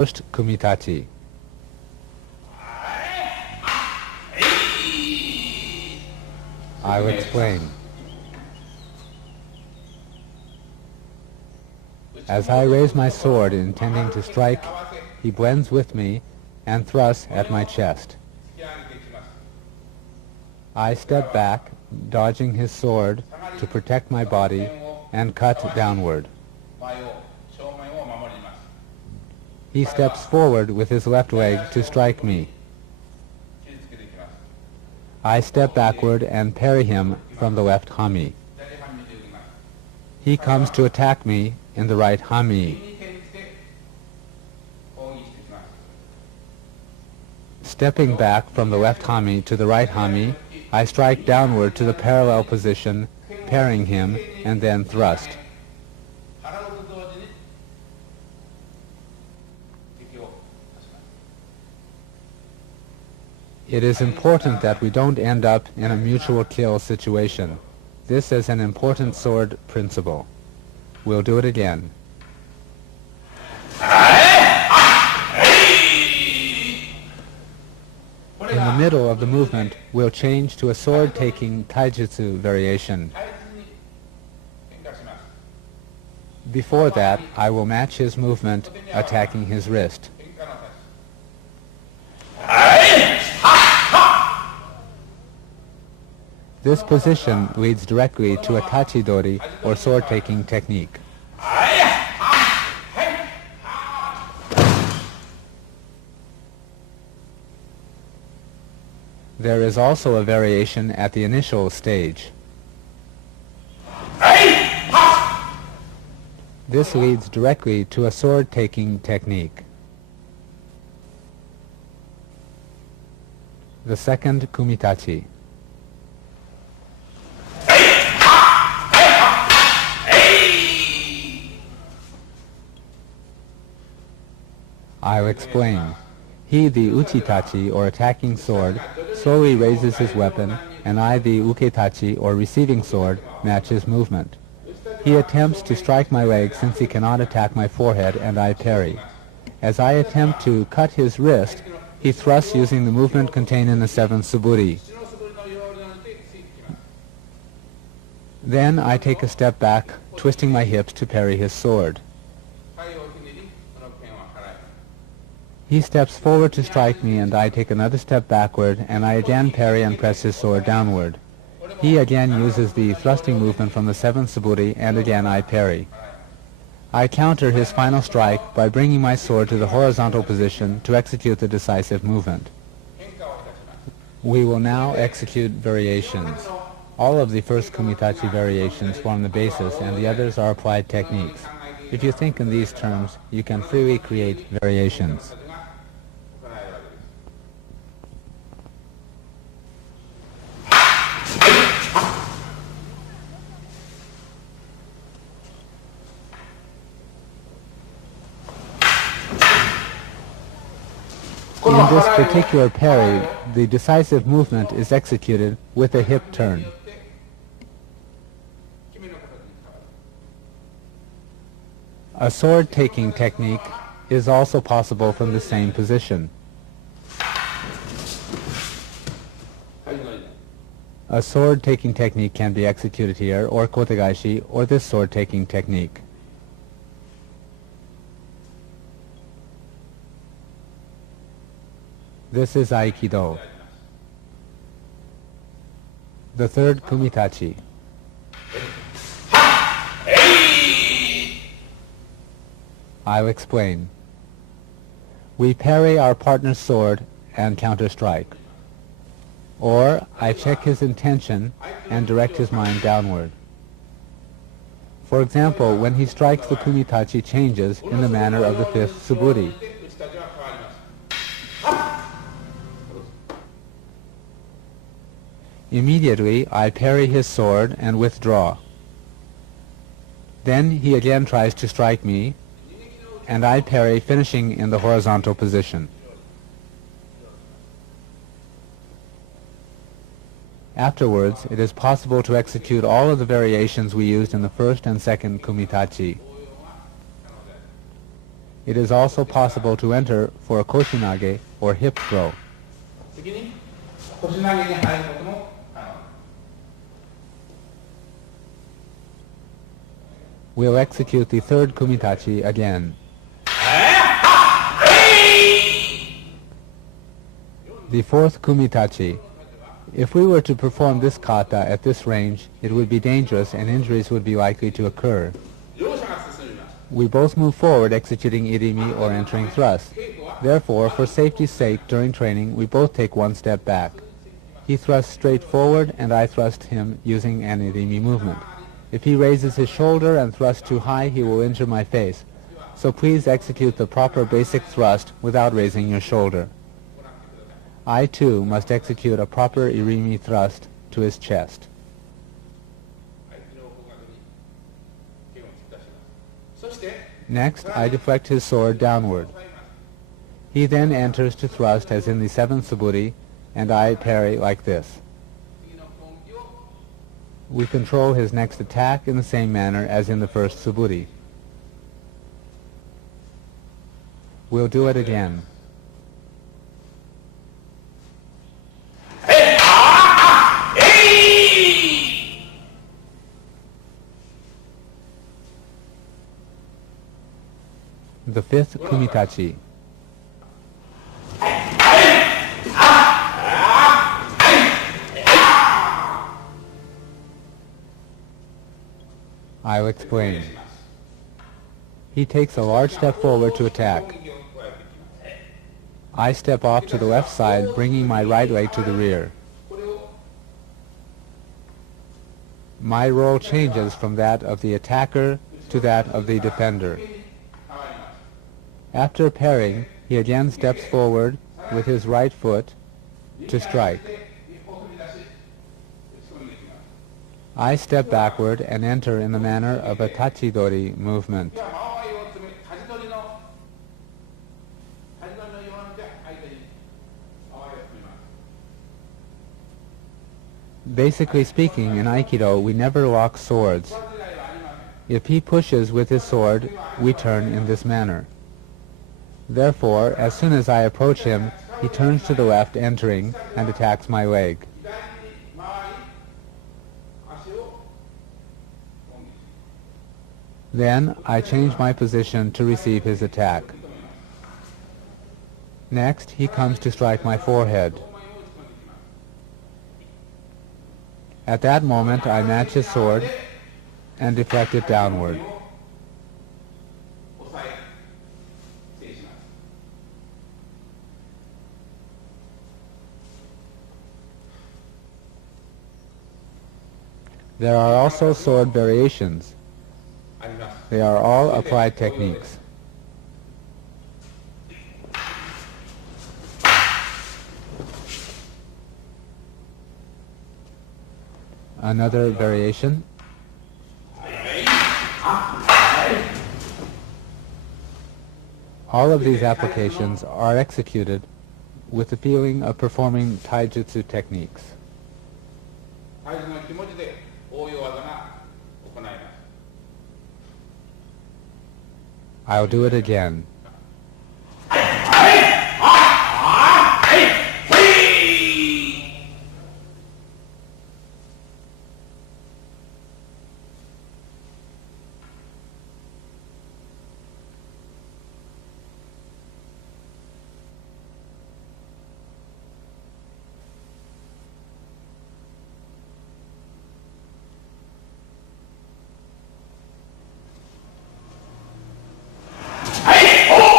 First kumitachi. I will explain. As I raise my sword intending to strike, he blends with me and thrusts at my chest. I step back, dodging his sword to protect my body, and cut downward. He steps forward with his left leg to strike me. I step backward and parry him from the left hami. He comes to attack me in the right hami. Stepping back from the left hami to the right hami, I strike downward to the parallel position, parrying him, and then thrust. It is important that we don't end up in a mutual kill situation. This is an important sword principle. We'll do it again. In the middle of the movement, we'll change to a sword-taking taijutsu variation. Before that, I will match his movement, attacking his wrist. This position leads directly to a tachi dori, or sword-taking technique. There is also a variation at the initial stage. This leads directly to a sword-taking technique. The second kumitachi. I'll explain. He, the uchitachi, or attacking sword, slowly raises his weapon, and I, the uketachi, or receiving sword, match his movement. He attempts to strike my leg since he cannot attack my forehead, and I parry. As I attempt to cut his wrist, he thrusts using the movement contained in the seventh suburi. Then I take a step back, twisting my hips to parry his sword. He steps forward to strike me, and I take another step backward, and I again parry and press his sword downward. He again uses the thrusting movement from the seventh suburi, and again I parry. I counter his final strike by bringing my sword to the horizontal position to execute the decisive movement. We will now execute variations. All of the first kumitachi variations form the basis, and the others are applied techniques. If you think in these terms, you can freely create variations. In this particular parry, the decisive movement is executed with a hip turn. A sword-taking technique is also possible from the same position. A sword-taking technique can be executed here, or kotegaishi, or this sword-taking technique. This is Aikido. The third kumitachi. I'll explain. We parry our partner's sword and counter-strike. Or I check his intention and direct his mind downward. For example, when he strikes, the kumitachi changes in the manner of the fifth suburi. Immediately, I parry his sword and withdraw. Then he again tries to strike me, and I parry, finishing in the horizontal position. Afterwards, it is possible to execute all of the variations we used in the first and second kumitachi. It is also possible to enter for a koshinage or hip throw. 次に腰投げに入ることも可能。 We'll execute the third kumitachi again. The fourth kumitachi. If we were to perform this kata at this range, it would be dangerous and injuries would be likely to occur. 両者が進みます。 We both move forward executing irimi or entering thrust. Therefore, for safety's sake, during training, we both take one step back. He thrusts straight forward and I thrust him using an irimi movement. If he raises his shoulder and thrusts too high, he will injure my face. So please execute the proper basic thrust without raising your shoulder. I, too, must execute a proper irimi thrust to his chest. 相手の方角に剣を突き出します。そして Next, I deflect his sword downward. He then enters to thrust as in the seventh suburi, and I parry like this. 次の根気を We control his next attack in the same manner as in the first suburi. We'll do it again. The fifth kumitachi. I'll explain. He takes a large step forward to attack. 攻撃を加えていきます。 I step off to the left side, bringing my right leg to the rear. これを My role changes from that of the attacker to that of the defender. 変わります。 After parrying, he again steps forward with his right foot to strike. 一歩踏み出し、打ち込んでいきます。 I step backward and enter in the manner of a tachi movement. では間合いを詰め、舵取りのようにして相手に間合いを詰めます。 Basically speaking, in Aikido, we never lock swords. それ以外はありません。 If he pushes with his sword, we turn in this manner. Therefore, as soon as I approach him, he turns to the left, entering, and attacks my leg. 左に回り、足を攻撃。 Then, I change my position to receive his attack. Next, he comes to strike my forehead. 相馬を打ち込んでいきます。 At that moment, I match his sword and deflect it downward. 抑え、制します。 There are also sword variations. あります。 They are all applied techniques. Another variation. All of these applications are executed with the feeling of performing taijutsu techniques. 相手の気持ちで応用技が行います。 I'll do it again. Hey!